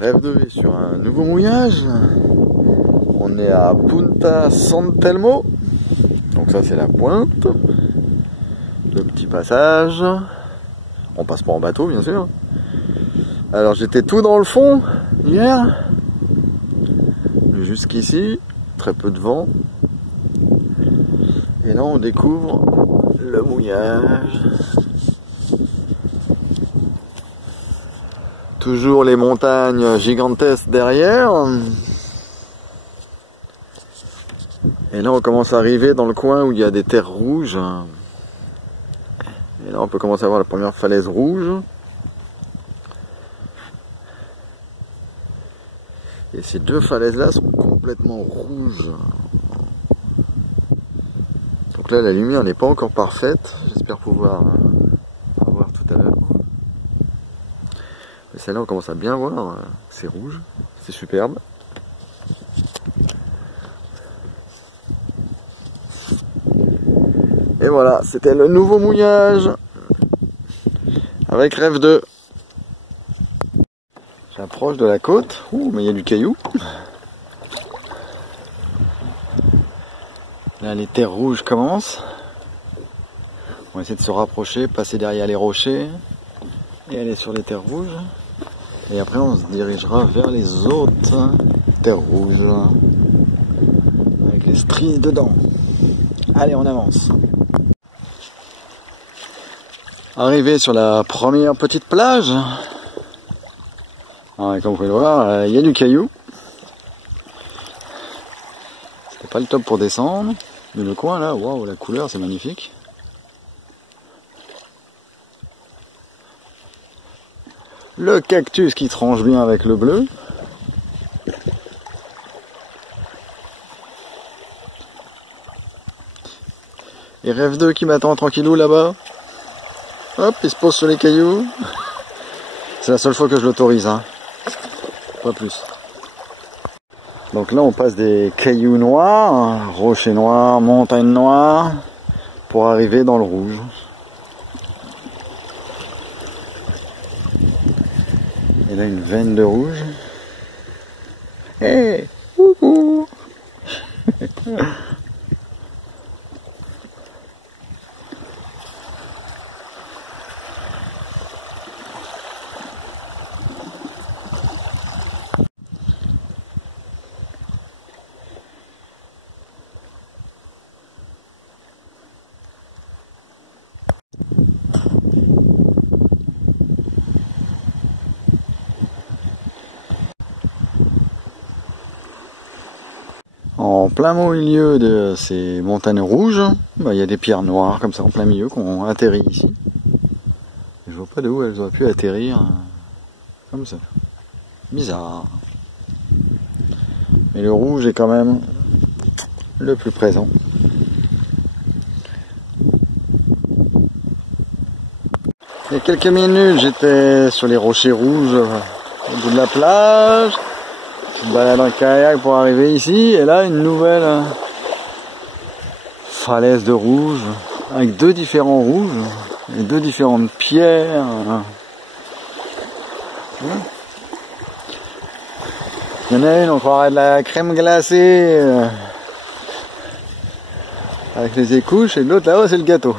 Rêve de V sur un nouveau mouillage. On est à Punta San Telmo. Donc ça c'est la pointe. Le petit passage. On passe pas en bateau bien sûr. Alors j'étais tout dans le fond hier. Jusqu'ici, très peu de vent. Et là on découvre le mouillage. Toujours les montagnes gigantesques derrière. Et là on commence à arriver dans le coin où il y a des terres rouges. Et là on peut commencer à voir la première falaise rouge. Et ces deux falaises là sont complètement rouges. Donc là la lumière n'est pas encore parfaite. J'espère pouvoir voir tout à l'heure. Mais celle-là on commence à bien voir. C'est rouge. C'est superbe. Et voilà, c'était le nouveau mouillage avec Rêve 2. J'approche de la côte. Ouh, mais il y a du caillou. Là, les terres rouges commencent. On va essayer de se rapprocher, passer derrière les rochers et aller sur les terres rouges. Et après, on se dirigera vers les autres terres rouges avec les stries dedans. Allez, on avance. Arrivé sur la première petite plage. Alors, comme vous pouvez le voir, il y a du caillou. C'était pas le top pour descendre. Mais le coin là, waouh, la couleur c'est magnifique. Le cactus qui tranche bien avec le bleu. Et Rêve 2 qui m'attend tranquillou là-bas. Hop, il se pose sur les cailloux. C'est la seule fois que je l'autorise, hein. Pas plus. Donc là on passe des cailloux noirs, rochers noirs, montagnes noires, pour arriver dans le rouge. Et là une veine de rouge. Hé, coucou. En plein milieu de ces montagnes rouges, il y a des pierres noires comme ça en plein milieu qui ont atterri ici. Je vois pas d'où elles auraient pu atterrir comme ça. Bizarre. Mais le rouge est quand même le plus présent. Il y a quelques minutes, j'étais sur les rochers rouges au bout de la plage. Je me balade en kayak pour arriver ici. Et là, une nouvelle falaise de rouge avec deux différents rouges et deux différentes pierres. Il y en a une, on croirait de la crème glacée avec les écouches, et l'autre là-haut, c'est le gâteau.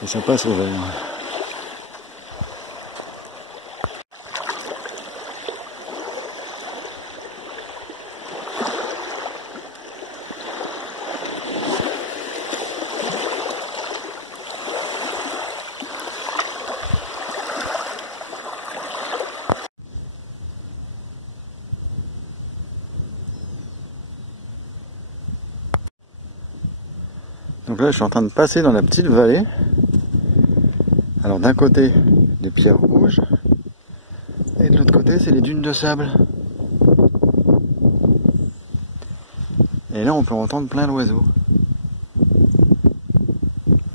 Et ça passe au vert. Donc là je suis en train de passer dans la petite vallée. Alors d'un côté les pierres rouges et de l'autre côté c'est les dunes de sable. Et là on peut entendre plein d'oiseaux.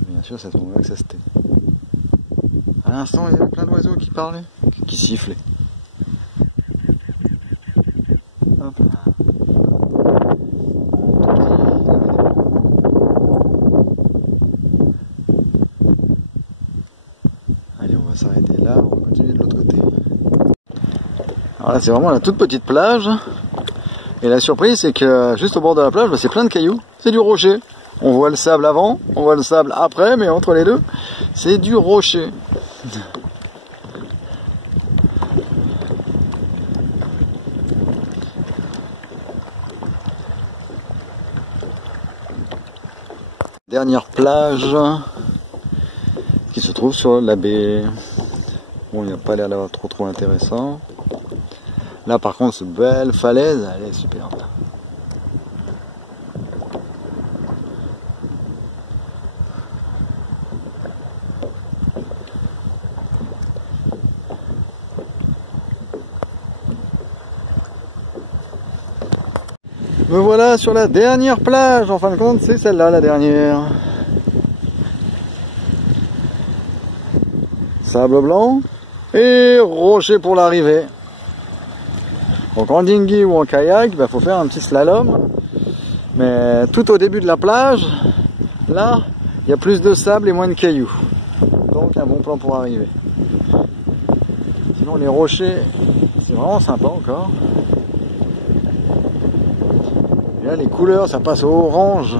Bien sûr ça tombe là que ça se tait. À l'instant il y avait plein d'oiseaux qui parlaient, qui sifflaient. Hop là. là, on va continuer de l'autre côté. Alors là, c'est vraiment la toute petite plage. Et la surprise, c'est que juste au bord de la plage, bah, c'est plein de cailloux. C'est du rocher. On voit le sable avant, on voit le sable après, mais entre les deux, c'est du rocher. Dernière plage qui se trouve sur la baie. Bon, il n'y a pas l'air d'avoir trop intéressant. Là par contre, cette belle falaise, elle est superbe. Me voilà sur la dernière plage, en fin de compte, c'est celle-là la dernière. Sable blanc et rocher pour l'arrivée. Donc en dinghy ou en kayak, il faut faire un petit slalom. Mais tout au début de la plage, là, il y a plus de sable et moins de cailloux. Donc un bon plan pour arriver. Sinon les rochers, c'est vraiment sympa encore. Et là les couleurs, ça passe au orange.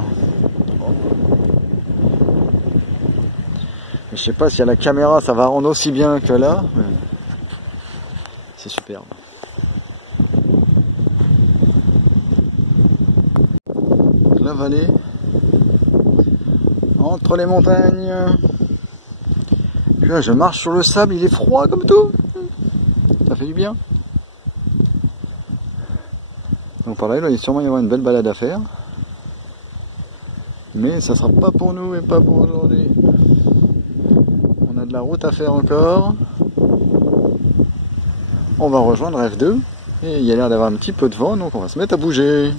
Je sais pas si à la caméra ça va rendre aussi bien que là, mais c'est superbe. La vallée, entre les montagnes. Puis là je marche sur le sable, il est froid comme tout. Ça fait du bien. Donc par là, il va sûrement y avoir une belle balade à faire. Mais ça sera pas pour nous et pas pour aujourd'hui. On a de la route à faire encore. On va rejoindre F2. Et il y a l'air d'avoir un petit peu de vent, donc on va se mettre à bouger.